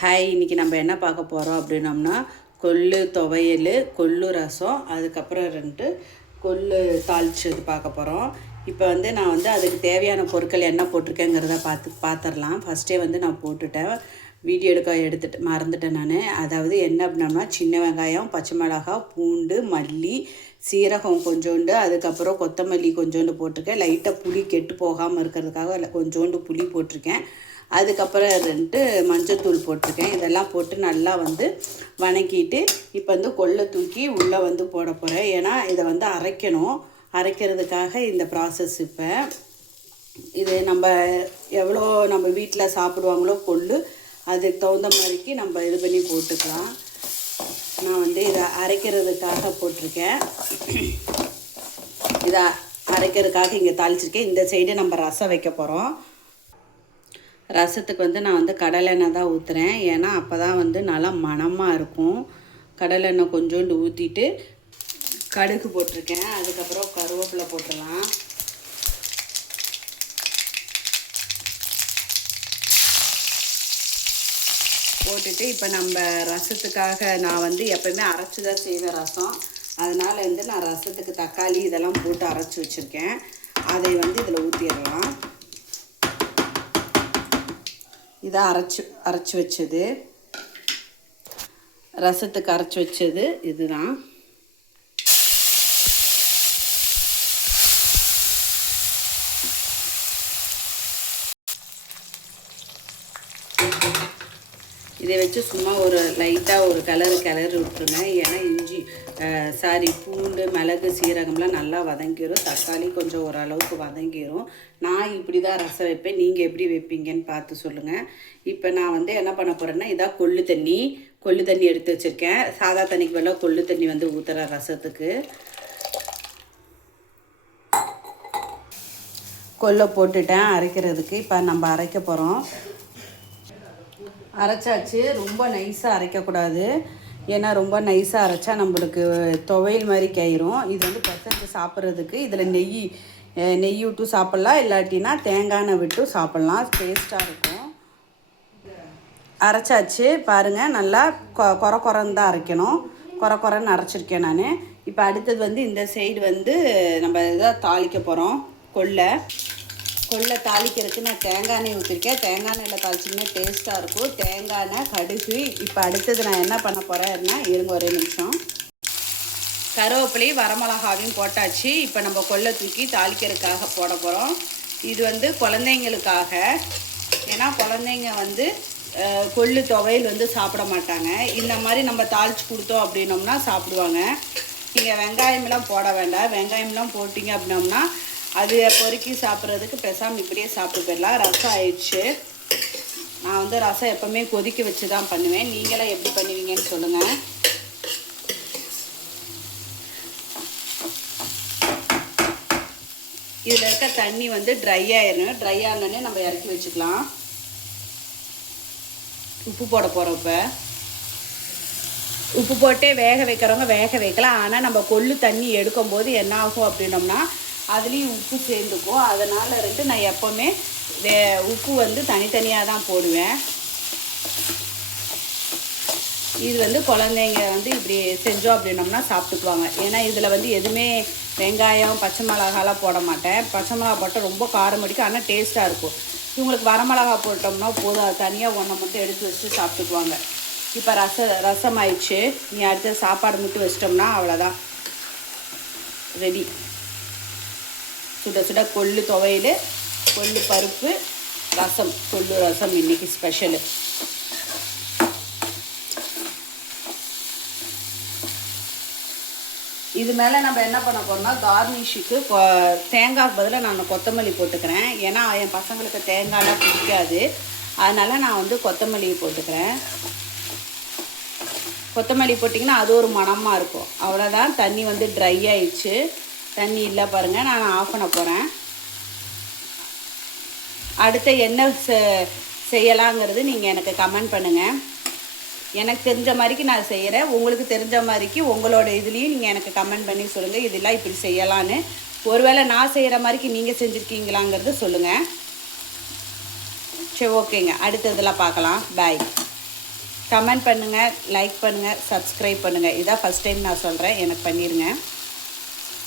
Hi, இன்றைக்கி நம்ம என்ன பார்க்க போகிறோம் அப்படின்னோம்னா கொள்ளு துவையல், கொள்ளு ரசம், அதுக்கப்புறம் கொள்ளு தாளிச்சது பார்க்க போகிறோம். இப்போ நான் அதுக்கு தேவையான பொருட்கள் என்ன போட்டிருக்கேங்கிறத பார்த்துடலாம். ஃபஸ்ட்டே நான் போட்டுட்டேன், வீடியோ எடுத்துட்டு மறந்துட்டேன் நான். அதாவது என்ன அப்படின்னோம்னா சின்ன வெங்காயம், பச்சை மிளகாய், பூண்டு, மல்லி, சீரகம் கொஞ்சோண்டு, அதுக்கப்புறம் கொத்தமல்லி கொஞ்சோண்டு போட்டிருக்கேன். லைட்டாக புளி கெட்டு போகாமல் இருக்கிறதுக்காக கொஞ்சோண்டு புளி போட்டிருக்கேன். அதுக்கப்புறம் மஞ்சத்தூள் போட்டிருக்கேன். இதெல்லாம் போட்டு நல்லா வணக்கிட்டு இப்போ கொள்ளை தூக்கி உள்ளே போட போகிறேன். ஏன்னா இதை அரைக்கணும். அரைக்கிறதுக்காக இந்த ப்ராசஸ். இப்போ இது நம்ம எவ்வளோ நம்ம வீட்டில் சாப்பிடுவாங்களோ கொள்ளு, அதுக்கு தகுந்த மாதிரிக்கு நம்ம இது பண்ணி போட்டுக்கலாம். நான் இதை அரைக்கிறதுக்காக போட்டிருக்கேன். இதை அரைக்கிறதுக்காக இங்கே தாளிச்சிருக்கேன். இந்த சைடு நம்ம ரசம் வைக்க போகிறோம். ரசத்துக்கு நான் கடலெண்ணெய் தான் ஊற்றுறேன். ஏன்னா அப்போ தான் நல்லா மணமாக இருக்கும். கடலெண்ணெய் கொஞ்சோண்டு ஊற்றிட்டு கடுகு போட்டிருக்கேன். அதுக்கப்புறம் கருவேப்பிலை போட்டுடலாம். போட்டுட்டு இப்போ நம்ம ரசத்துக்காக நான் எப்போயுமே அரைச்சி தான் செய்வேன் ரசம். அதனால் நான் ரசத்துக்கு தக்காளி இதெல்லாம் போட்டு அரைச்சி வச்சுருக்கேன். அதை இதில் ஊற்றிடலாம். இதை அரைச்சி வச்சது, ரசத்துக்கு அரைச்சி வச்சது இதுதான். இதை வச்சு சும்மா ஒரு லைட்டாக ஒரு கிளறு விட்டுருங்க. ஏன்னா பூண்டு, மிளகு, சீரகம்லாம் நல்லா வதங்கிடும். தக்காளி கொஞ்சம் ஓரளவுக்கு வதங்கிடும். நான் இப்படி தான் ரசம் வைப்பேன். நீங்கள் எப்படி வைப்பீங்கன்னு பார்த்து சொல்லுங்கள். இப்போ நான் என்ன பண்ண போகிறேன்னா, இதான் கொள்ளு தண்ணி எடுத்து வச்சுருக்கேன். சாதா தண்ணிக்கு பதிலாக கொள்ளு தண்ணி ஊற்றுறேன் ரசத்துக்கு. கொள்ளை போட்டுட்டேன் அரைக்கிறதுக்கு. இப்போ நம்ம அரைக்க போகிறோம். அரைச்சாச்சு. ரொம்ப நைஸாக அரைக்கக்கூடாது. ஏன்னா ரொம்ப நைஸாக அரைச்சா நம்மளுக்கு துவையல் மாதிரி ஆயிரும். இது பசங்க சாப்பிட்றதுக்கு இதில் நெய் விட்டு சாப்பிட்லாம், இல்லாட்டினா தேங்காய் எண்ணெய் விட்டு சாப்பிட்லாம். டேஸ்ட்டாக இருக்கும். அரைச்சாச்சு பாருங்கள். நல்லா குறன்னு தான் அரைக்கணும். குறன்னு அரைச்சிருக்கேன் நான். இப்போ அடுத்தது இந்த சைடு நம்ம இதை தாளிக்க போகிறோம். கொள்ளை தாளிக்கிறதுக்கு நான் தேங்காய் எண்ணெய் ஊற்றிருக்கேன். தேங்காய் எண்ணெயில் தாளிச்சிங்கன்னா டேஸ்ட்டாக இருக்கும். தேங்காய் எண்ணெய், கடுகு. இப்போ அடுத்தது நான் என்ன பண்ண போகிறேன்னா, இருங்க ஒரே நிமிஷம். கருவேப்பிலையும் வரமிளகாவையும் போட்டாச்சு. இப்போ நம்ம கொள்ளை தூக்கி தாளிக்கிறதுக்காக போட போகிறோம். இது குழந்தைங்களுக்காக. ஏன்னா குழந்தைங்க கொள்ளு துவையல் சாப்பிட மாட்டாங்க. இந்த மாதிரி நம்ம தாளித்து கொடுத்தோம் அப்படின்னோம்னா சாப்பிடுவாங்க. நீங்கள் வெங்காயமெல்லாம் போட வேண்டாம். வெங்காயம்லாம் போட்டிங்க அப்படின்னோம்னா அது பொறுக்கி சாப்பிட்றதுக்கு பேசாமல் இப்படியே சாப்பிட்டு போயிடலாம். ரசம் ஆயிடுச்சு. நான் ரசம் எப்போவுமே கொதிக்க வச்சு தான் பண்ணுவேன். நீங்களாம் எப்படி பண்ணுவீங்கன்னு சொல்லுங்கள். இதில் இருக்க தண்ணி ட்ரை ஆயிடணும். ட்ரை ஆனோடனே நம்ம இறக்கி வச்சுக்கலாம். உப்பு போட போகிறோம். இப்போ உப்பு போட்டே வேக வைக்கிறவங்க வேக வைக்கலாம். ஆனால் நம்ம கொள்ளு தண்ணி எடுக்கும்போது என்ன ஆகும் அப்படின்னோம்னா அதுலேயும் உப்பு சேர்ந்துக்கும். அதனால் நான் எப்போவுமே உப்பு தனித்தனியாக தான் போடுவேன். இது குழந்தைங்க இப்படி செஞ்சோம் அப்படின்னோம்னா சாப்பிட்டுக்குவாங்க. ஏன்னா இதில் எதுவுமே வெங்காயம், பச்சை மிளகாலாம் போட மாட்டேன். பச்சை மிளகா போட்டால் ரொம்ப காரம் அடிக்கும். ஆனால் டேஸ்ட்டாக இருக்கும். இவங்களுக்கு வரமிளகா போட்டோம்னா போதும். அது தனியாக ஒன்றை மட்டும் எடுத்து வச்சுட்டு சாப்பிட்டுக்குவாங்க. இப்போ ரசம் ஆயிடுச்சு. நீ அடுத்த சாப்பாடு மட்டும் வச்சிட்டோம்னா அவ்வளோதான், ரெடி. சுட சுட கொள்ளு துவையல், கொள்ளு பருப்பு ரசம். கொள்ளு ரசம் இன்றைக்கி ஸ்பெஷலு. இது மேலே நம்ம என்ன பண்ண போகிறோம்னா, கார்னிஷுக்கு தேங்காய்க்கு பதிலாக நான் கொத்தமல்லி போட்டுக்கிறேன். ஏன்னா என் பசங்களுக்கு தேங்காயெலாம் பிடிக்காது. அதனால் நான் கொத்தமல்லி போட்டுக்கிறேன். கொத்தமல்லி போட்டிங்கன்னா அது ஒரு மணமாக இருக்கும். அவ்வளோதான். தண்ணி ட்ரை ஆயிடுச்சு. தண்ணி இல்லை பாருங்கள். நான் ஆஃப் பண்ண போகிறேன். அடுத்த என்ன செய்யலாங்கிறது நீங்கள் எனக்கு கமெண்ட் பண்ணுங்கள். எனக்கு தெரிஞ்ச மாதிரிக்கு நான் செய்கிறேன். உங்களுக்கு தெரிஞ்ச மாதிரிக்கு உங்களோட இதுலேயும் நீங்கள் எனக்கு கமெண்ட் பண்ணி சொல்லுங்கள், இதெல்லாம் இப்படி செய்யலான்னு. ஒருவேளை நான் செய்கிற மாதிரிக்கு நீங்கள் செஞ்சுருக்கீங்களாங்கிறது சொல்லுங்கள். சரி, ஓகேங்க. அடுத்ததெல்லாம் பார்க்கலாம். பாய். கமெண்ட் பண்ணுங்கள், லைக் பண்ணுங்கள், சப்ஸ்கிரைப் பண்ணுங்கள். இதான் ஃபஸ்ட் டைம் நான் சொல்கிறேன், எனக்கு பண்ணிடுங்க.